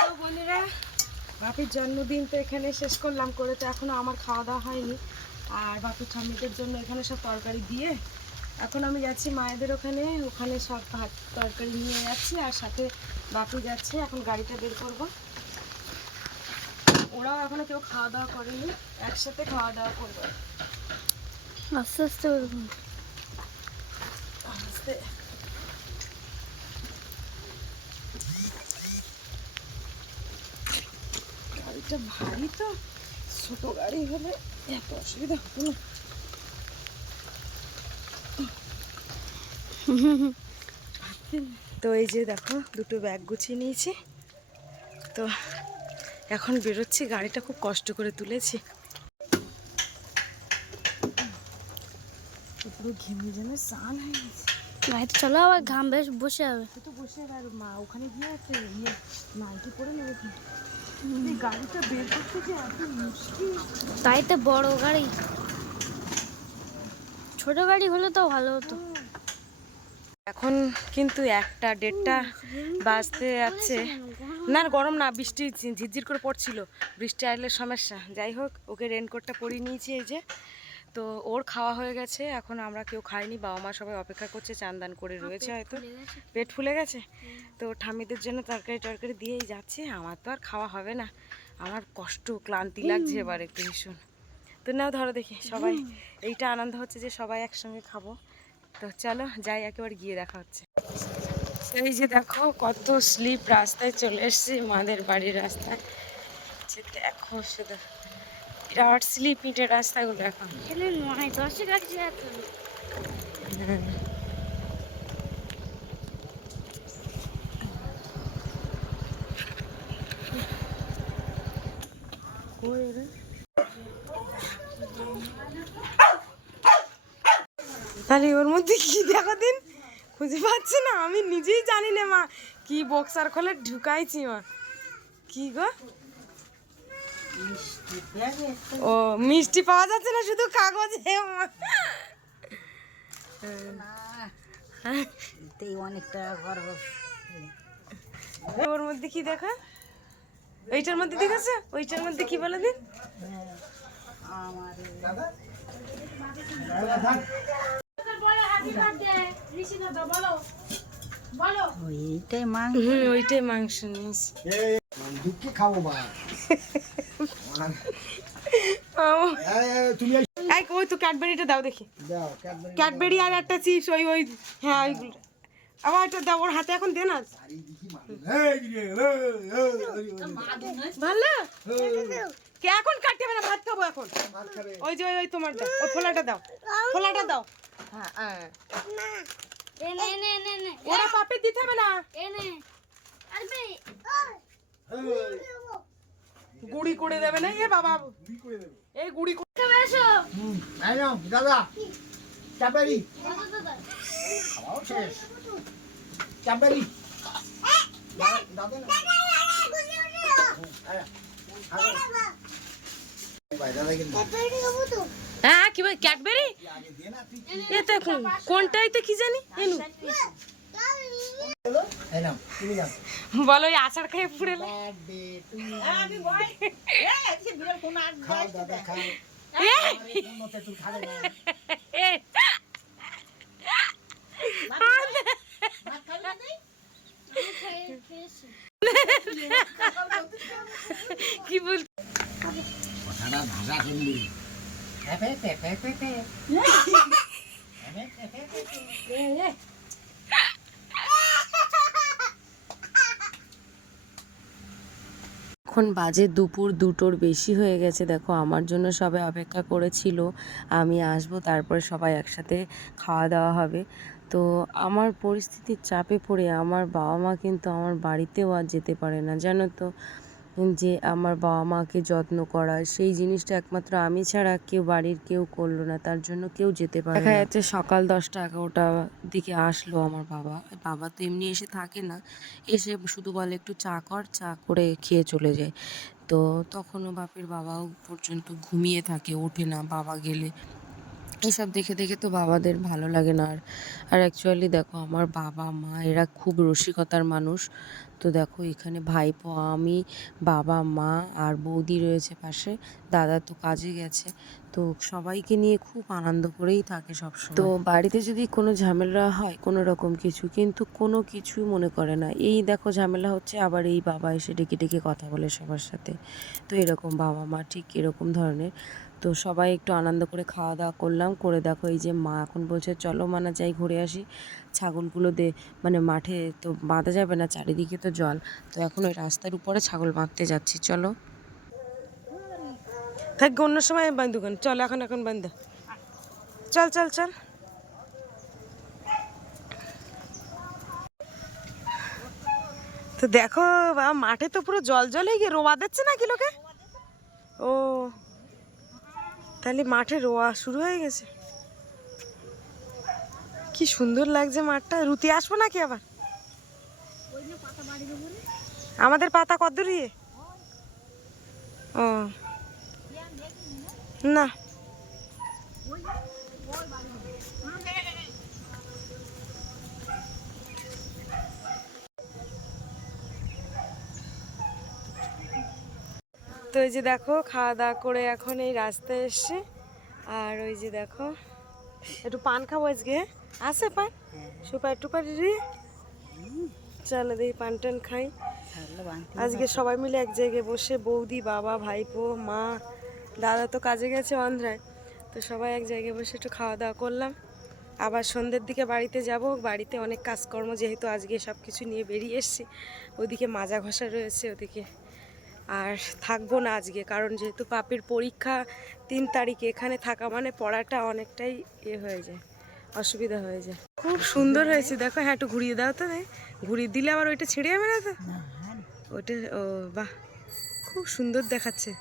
তো বোনেরা, বাপির জন্মদিন তো এখানে শেষ করলাম করে, তো এখনো আমার খাওয়া দাওয়া হয়নি। আর বাপির ঠাম্মিদের জন্য এখানে সব তরকারি দিয়ে এখন আমি যাচ্ছি মায়েদের ওখানে সব ভাত তরকারি নিয়ে যাচ্ছি, আর সাথে বাপি যাচ্ছে। এখন গাড়িটা বের করব। ওরাও এখনো কেউ খাওয়া দাওয়া করেনি, একসাথে খাওয়া দাওয়া করবো। আস্তে আস্তে আস্তে গাড়িটা ভারী, তো ছোট গাড়ি হলে এত অসুবিধা হতো না। তো এই যে দেখো, দুটো ব্যাগ গুছিয়ে নিয়েছি। তো এখন বেরোচ্ছি, গাড়িটা খুব কষ্ট করে তুলেছি। পুরো ঘেমে যেমন স্নান হয়ে গেছে। গাড়িতে চলো, আবার ঘাম বেশ বসে হবে। তো বসে আর মা ওখানে গিয়ে একটা নাইটি পরে নেবে। এই গাড়িটা বের করতে যে এত মুশকিল। তাই তো বড় গাড়ি, ছোট গাড়ি হলে তো ভালো হতো। এখন কিন্তু 1টা 1:30 বাজতে যাচ্ছে। না গরম না, বৃষ্টি ঝিরঝির করে পড়ছিল, বৃষ্টি আসলে সমস্যা। যাই হোক, ওকে রেনকোটটা পরিয়ে নিয়েছি এই যে। তো ওর খাওয়া হয়ে গেছে, এখন আমরা কেউ খাইনি, বাবা মা সবাই অপেক্ষা করছে, চান দান করে রয়েছে, হয়তো পেট ফুলে গেছে। তো ঠাম্মিদের জন্য তরকারি টরকারি দিয়েই যাচ্ছে। আমার তো আর খাওয়া হবে না, আমার কষ্ট ক্লান্তি লাগছে এবার একটু ভীষণ। তো নাও ধরো দেখি, সবাই এইটা আনন্দ হচ্ছে যে সবাই একসঙ্গে খাবো। তো চলো যাই, একেবারে গিয়ে দেখা হচ্ছে। এই যে দেখো, কত স্লিপ রাস্তায় চলে এসেছি, মাদের বাড়ির রাস্তায়। দেখো শুধু বিরাট স্লিপ, ইটের রাস্তাগুলো এখন। তাহলে ওর মধ্যে কি দেখো দিন, খুঁজে পাচ্ছি না, আমি নিজেই জানি না মা কি বক্সার খোলে ঢুকাইছি মা। কি গো, ও মিষ্টি পাওয়া যাচ্ছে না, শুধু কাগজে। অনেকটা ওর মধ্যে কি দেখা, ওইটার মধ্যে দেখেছো, ওইটার মধ্যে কি বলে দিন। ওইটাই মাংস নিয়েছি। খাবো মা। তুমি ওই তো ক্যাডবেরিটা দাও দেখি, ক্যাডবেরি আর একটা চিপস, ওই হ্যাঁ ওইগুলো। আবার একটা দাও, ওর হাতে এখন দে না। ভালো কে এখন কাটতে হবে না, ভাত খাবো এখন। ওই যে ওই তোমার দাও, ওই ফোলাটা দাও, ফোলাটা দাও। হ্যাঁ ওরা পাপে দিতে হবে না, গুড়ি করে দেবে না। এ বাবা, এই গুড়ি দাদা চাপেরি শেষ চাপেরি হ্যাঁ কি বল, ক্যাডবেরি এতে কোনটাইতে কি জানি এনু বলো, ওই আচার খেয়ে পুড়ে কি বল এখন বাজে দুপুর 2টোর বেশি হয়ে গেছে। দেখো আমার জন্য সবাই অপেক্ষা করেছিল, আমি আসবো, তারপরে সবাই একসাথে খাওয়া দাওয়া হবে। তো আমার পরিস্থিতির চাপে পড়ে আমার বাবা মা কিন্তু আমার বাড়িতেও আর যেতে পারে না, জানো তো। যে আমার বাবা মাকে যত্ন করা, সেই জিনিসটা একমাত্র আমি ছাড়া কেউ বাড়ির কেউ করলো না, তার জন্য কেউ যেতে পারে না। দেখা যাচ্ছে সকাল 10টা 11টা দিকে আসলো আমার বাবা। বাবা তো এমনি এসে থাকে না, এসে শুধু বলে একটু চা কর, চা করে খেয়ে চলে যায়। তো তখনও বাপের বাবাও পর্যন্ত ঘুমিয়ে থাকে, ওঠে না বাবা গেলে। এসব দেখে দেখে তো বাবাদের ভালো লাগে না আর। আর অ্যাকচুয়ালি দেখো আমার বাবা মা এরা খুব রসিকতার মানুষ। তো দেখো এখানে ভাইপো, আমি, বাবা মা আর বৌদি রয়েছে পাশে, দাদা তো কাজে গেছে। তো সবাইকে নিয়ে খুব আনন্দ করেই থাকে সবসময়। তো বাড়িতে যদি কোনো ঝামেলা হয় কোনো রকম কিছু, কিন্তু কোনো কিছুই মনে করে না। এই দেখো ঝামেলা হচ্ছে, আবার এই বাবা এসে ডেকে ডেকে কথা বলে সবার সাথে। তো এরকম বাবা মা ঠিক এরকম ধরনের। তো সবাই একটু আনন্দ করে খাওয়া দাওয়া করলাম, করে দেখো এই যে মা এখন বলছে চলো মানা যাই ঘুরে আসি, ছাগলগুলো মানে মাঠে তো বাঁধা যাবে না, চারিদিকে তো জল। তো এখন ওই রাস্তার উপরে ছাগল বাঁধতে যাচ্ছি, চলো। থাকবে অন্য সময় বান্ধুগণ, চল এখন এখন বান্ধ, চল চল চল। তো দেখো মাঠে তো পুরো জল জল হয়ে গিয়ে রোয়া দিচ্ছে নাকি লোকে? ও তাহলে মাঠে রোয়া শুরু হয়ে গেছে। কি সুন্দর লাগছে মাঠটা। রুতি আসবো নাকি আবার? আমাদের পাতা কত দূরিয়ে? ও না, তো এই যে দেখো খাওয়া দাওয়া করে এখন এই রাস্তায় এসছি। আর ওই যে দেখো একটু পান খাবো আজকে, আছে পান সুপারি টুপারি রে, চলো দেখি পান টান খাই। আজকে সবাই মিলে এক জায়গায় বসে, বৌদি, বাবা, ভাইপো, মা, দাদা তো কাজে গেছে অন্ধ্রায়, তো সবাই এক জায়গায় বসে একটু খাওয়া দাওয়া করলাম। আবার সন্ধ্যের দিকে বাড়িতে যাব, বাড়িতে অনেক কাজকর্ম, যেহেতু আজকে সব কিছু নিয়ে বেরিয়ে এসছি। ওদিকে মাজা ঘষা রয়েছে ওদিকে, আর থাকবো না আজকে, কারণ যেহেতু পাপির পরীক্ষা 3 তারিখে, এখানে থাকা মানে পড়াটা অনেকটাই হয়ে যায়, অসুবিধা হয়ে যায়। খুব সুন্দর হয়েছে দেখো, হ্যাঁ একটু ঘুরিয়ে দাও তো, ঘুরিয়ে দিলে আবার ওইটা ছিঁড়ে যাবে না তো? ওইটা ও বাহ, খুব সুন্দর দেখাচ্ছে।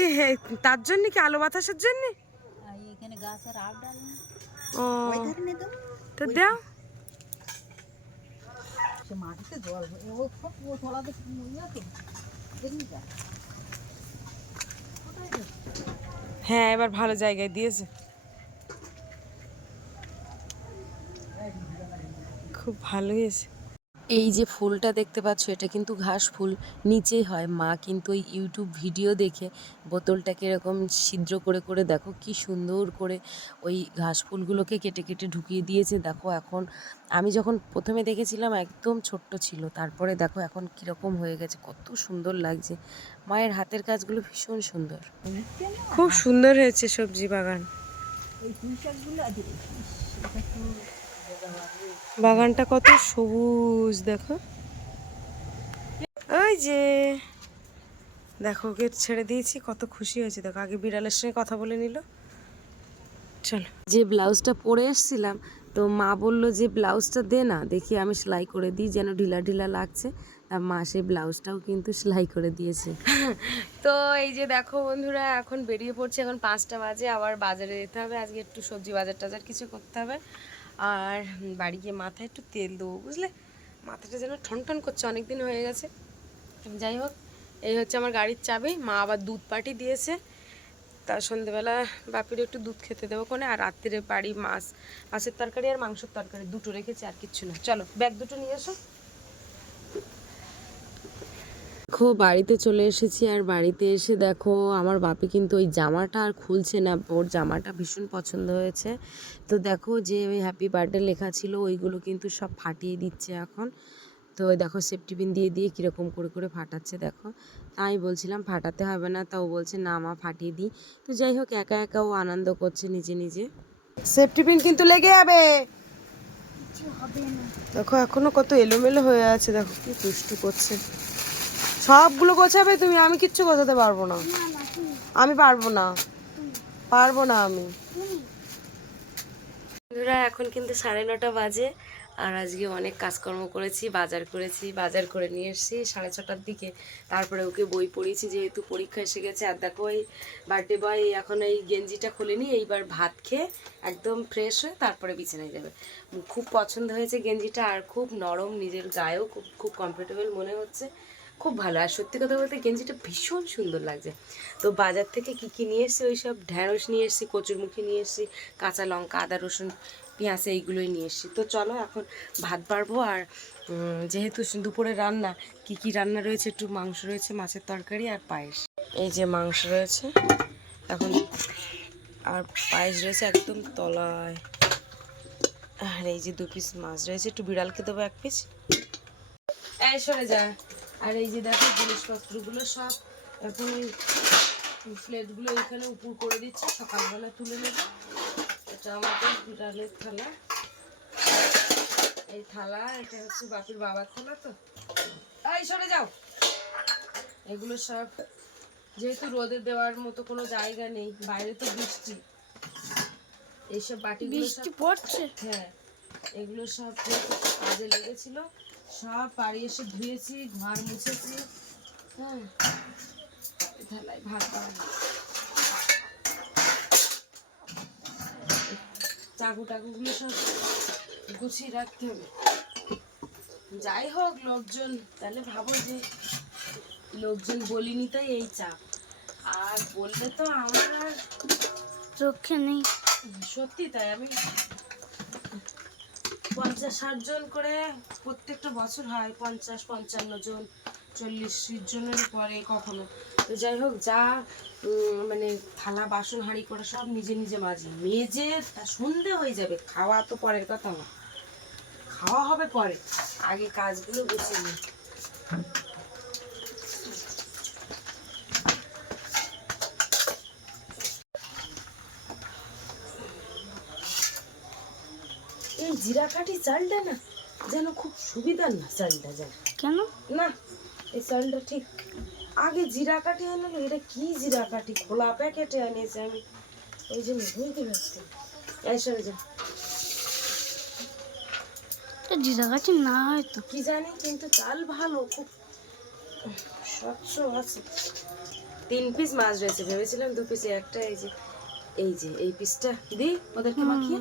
এ হ্যাঁ, তার জন্য কি আলো বাতাসের জন্য? ও তো দাও। হ্যাঁ এবার ভালো জায়গায় দিয়েছে, খুব ভালো হয়েছে। এই যে ফুলটা দেখতে পাচ্ছ, এটা কিন্তু ঘাস ফুল, নিচেই হয়। মা কিন্তু ওই ইউটিউব ভিডিও দেখে বোতলটাকে এরকম ছিদ্র করে করে দেখো কি সুন্দর করে ওই ঘাস ফুলগুলোকে কেটে কেটে ঢুকিয়ে দিয়েছে। দেখো এখন, আমি যখন প্রথমে দেখেছিলাম একদম ছোট্ট ছিল, তারপরে দেখো এখন কীরকম হয়ে গেছে, কত সুন্দর লাগছে। মায়ের হাতের কাজগুলো ভীষণ সুন্দর, খুব সুন্দর হয়েছে সবজি বাগান। বাগানটা কত সবুজ দেখো। ওই যে দেখো ওকে ছেড়ে দিয়েছি, কত খুশি হয়েছে দেখো। আগে বিড়ালের সঙ্গে কথা বলে নিল। চলো, যে ব্লাউজটা পরে এসছিলাম, তো মা বললো যে ব্লাউজটা দে না, দেখি আমি সেলাই করে দিই, যেন ঢিলা ঢিলা লাগছে। তা মা সেই ব্লাউজটাও কিন্তু সেলাই করে দিয়েছে। তো এই যে দেখো বন্ধুরা, এখন বেরিয়ে পড়ছে, এখন 5টা বাজে, আবার বাজারে যেতে হবে আজকে, একটু সবজি বাজার টাজার কিছু করতে হবে। আর বাড়ি গিয়ে মাথায় একটু তেল দেবো, বুঝলে, মাথাটা যেন ঠনঠন করছে, অনেক দিন হয়ে গেছে। যাই হোক, এই হচ্ছে আমার গাড়ির চাবি। মা আবার দুধ পাটি দিয়েছে, তার সন্ধেবেলা বাপির একটু দুধ খেতে দেবো কোনে। আর রাত্রে বাড়ি মাছের তরকারি আর মাংসের তরকারি দুটো রেখেছি, আর কিচ্ছু না। চলো ব্যাগ দুটো নিয়ে এসো। দেখো বাড়িতে চলে এসেছি, আর বাড়িতে এসে দেখো আমার বাপি কিন্তু ওই জামাটা আর খুলছে না, ওর জামাটা ভীষণ পছন্দ হয়েছে। তো দেখো যে ওই হ্যাপি বার্থডে লেখা ছিল ওইগুলো কিন্তু সব ফাটিয়ে দিচ্ছে এখন। তো ওই দেখো সেফটি পিন দিয়ে দিয়ে কীরকম করে করে ফাটাচ্ছে দেখো। আমি বলছিলাম ফাটাতে হবে না, তাও বলছে না মা ফাটিয়ে দিই। তো যাই হোক, একা একা ও আনন্দ করছে নিজে নিজে। সেফটি পিন কিন্তু লেগে যাবে দেখো, এখনো কত এলোমেলো হয়ে আছে, দেখো কি দুষ্টু করছে। সবগুলো গোছাবে তুমি, আমি কিচ্ছু গোছাতে পারবো না, আমি পারবো না, পারবো না আমি। এখন কিন্তু 9:30 বাজে, আর আজকে অনেক কাজকর্ম করেছি, বাজার করে নিয়ে এসেছি 6:30টার দিকে। তারপরে ওকে বই পড়িয়েছি, যেহেতু পরীক্ষা এসে গেছে। আর দেখো এই বার্থডে বয় এখন এই গেঞ্জিটা খুলেনি, এইবার ভাত খেয়ে একদম ফ্রেশ হয়ে তারপরে বিছানায় যাবে। খুব পছন্দ হয়েছে গেঞ্জিটা, আর খুব নরম, নিজের গায়েও খুব খুব কমফোর্টেবল মনে হচ্ছে, খুব ভালো। আর সত্যি কথা বলতে গেঞ্জিটা ভীষণ সুন্দর লাগছে। তো বাজার থেকে কী কী নিয়ে এসেছি, ওই সব ঢ্যাঁড়স নিয়ে এসেছি, কচুরমুখী নিয়ে এসেছি, কাঁচা লঙ্কা, আদা, রসুন, পেঁয়াজ এইগুলোই নিয়ে এসেছি। তো চলো এখন ভাত বাড়বো। আর যেহেতু দুপুরে রান্না, কী কী রান্না রয়েছে, একটু মাংস রয়েছে, মাছের তরকারি আর পায়েস। এই যে মাংস রয়েছে এখন, আর পায়েস রয়েছে একদম তলায়। আর এই যে 2 পিস মাছ রয়েছে, একটু বিড়ালকে দেবো 1 পিস। এই সরে যা। আর এই যে দেখো জিনিসপত্রগুলো সব এখন ওই প্লেটগুলো এখানে উপর করে দিচ্ছি, সকালবেলা তুলে নেবো। এটা আমাদের বিড়ালের থালা, এই থালা, এটা হচ্ছে বাপির বাবার থালা। তো এই সরে যাও। এগুলো সব যেহেতু রোদে দেওয়ার মতো কোনো জায়গা নেই, বাইরে তো বৃষ্টি, এইসব বাটিগুলো বৃষ্টি পড়ছে। হ্যাঁ, এগুলো সব কাজে লেগেছিল, সব বাড়ি এসে ধুয়েছি, ঘর মুছেছি। হ্যাঁ, থালায় ভাত বানাবো। চাকু টাকুগুলো সব গুছিয়ে রাখতে হবে। যাই হোক, লোকজন তাহলে ভাবো যে লোকজন বলিনি তাই এই চাপ, আর বললে তো আমার আর রক্ষে নেই। সত্যি তাই। আমি 50-60 জন করে প্রত্যেকটা বছর হয়, 50-55 জন, 40 জনের পরে কখনো। তো যাই হোক, যা মানে থালা বাসন হাঁড়ি করে সব নিজে নিজে মাজি, মেজে তা সন্ধে হয়ে যাবে। খাওয়া তো পরের কথা না, খাওয়া হবে পরে, আগে কাজগুলো গুছিয়ে নিই। এই জিরাকাঠি চালটা না যেন খুব সুবিধার না, চালটা যেন কেন? না, এই চালটা ঠিক আগে জিরাকাঠি আনলো, এটা কি জিরাকাঠি, খোলা প্যাকেটে এনেছে, আমি এই জন্য বুঝতে পারছি। সরে যা। জিরা গাছ না হয়তো, কি জানি, কিন্তু চাল ভালো, খুব স্বচ্ছ আছে। 3 পিস মাছ রয়েছে, ভেবেছিলাম 2 পিসে একটা। এই পিসটা দিই ওদেরকে মাখিয়ে।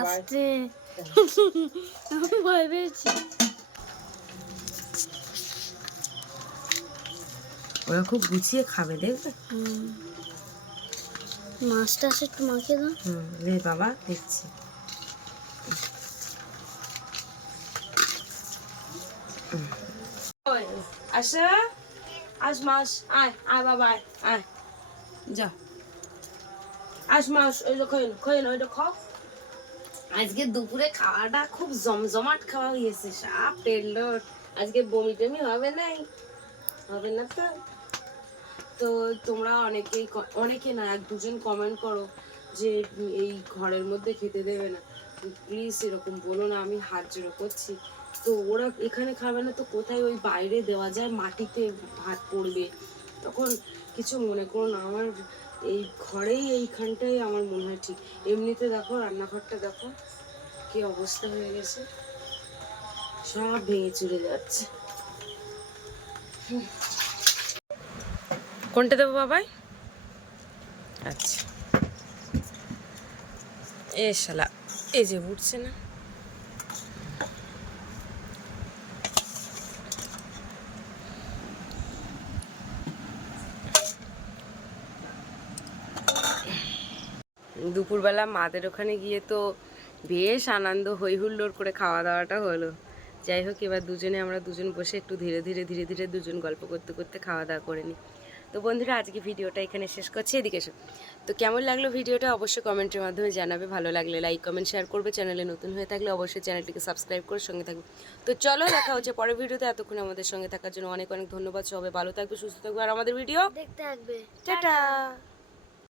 আস্তে আমি ভয় পেয়েছি। ওরা খুব গুছিয়ে খাবে, দেখবে। মাছটা একটু মাখিয়ে দাও। রে বাবা, দেখছি। আসা, আস মাস, আয় আয় বাবা, আয় আয়, যা আস মাস। ওই যে খোয়েন ওইটা খাও। আজকে দুপুরে খাওয়াটা খুব জমজমাট খাওয়া হয়েছে, সব পেটলোট। আজকে বমি টমি হবে নাই, হবে না তো। তো তোমরা অনেকে না, 1-2 জন কমেন্ট করো যে এই ঘরের মধ্যে খেতে দেবে না। প্লিজ এরকম বলো না, আমি হাত জোড়ো করছি। তো ওরা এখানে খাবে না তো কোথায়, ওই বাইরে দেওয়া যায়, মাটিতে ভাত পড়বে, তখন কিছু মনে করো না। আমার এই ঘরেই, এইখানটাই আমার মনে হয় ঠিক। এমনিতে দেখো রান্নাঘরটা দেখো কি অবস্থা হয়ে গেছে, সব ভেঙে চুরে যাচ্ছে। কোনটা দেবো বাবাই? আচ্ছা, এ শালা, এই যে উঠছে না। দুপুরবেলা মাদের ওখানে গিয়ে তো বেশ আনন্দ, হই হুল্লোড় করে খাওয়া দাওয়াটা হলো। যাই হোক, এবার আমরা দুজন বসে একটু ধীরে ধীরে দুজন গল্প করতে করতে খাওয়া দাওয়া করে নিই। তো বন্ধুরা, আজকে ভিডিওটা এখানে শেষ করছি। এদিকে এসো। তো কেমন লাগলো ভিডিওটা অবশ্যই কমেন্টের মাধ্যমে জানাবে। ভালো লাগলে লাইক কমেন্ট শেয়ার করবে। চ্যানেলে নতুন হয়ে থাকলে অবশ্যই চ্যানেলটিকে সাবস্ক্রাইব করে সঙ্গে থাকবে। তো চলো, দেখা হচ্ছে পরের ভিডিওতে। এতক্ষণ আমাদের সঙ্গে থাকার জন্য অনেক অনেক ধন্যবাদ। সবাই ভালো থাকবে, সুস্থ থাকবে, আর আমাদের ভিডিও দেখতে থাকবে। টাটা।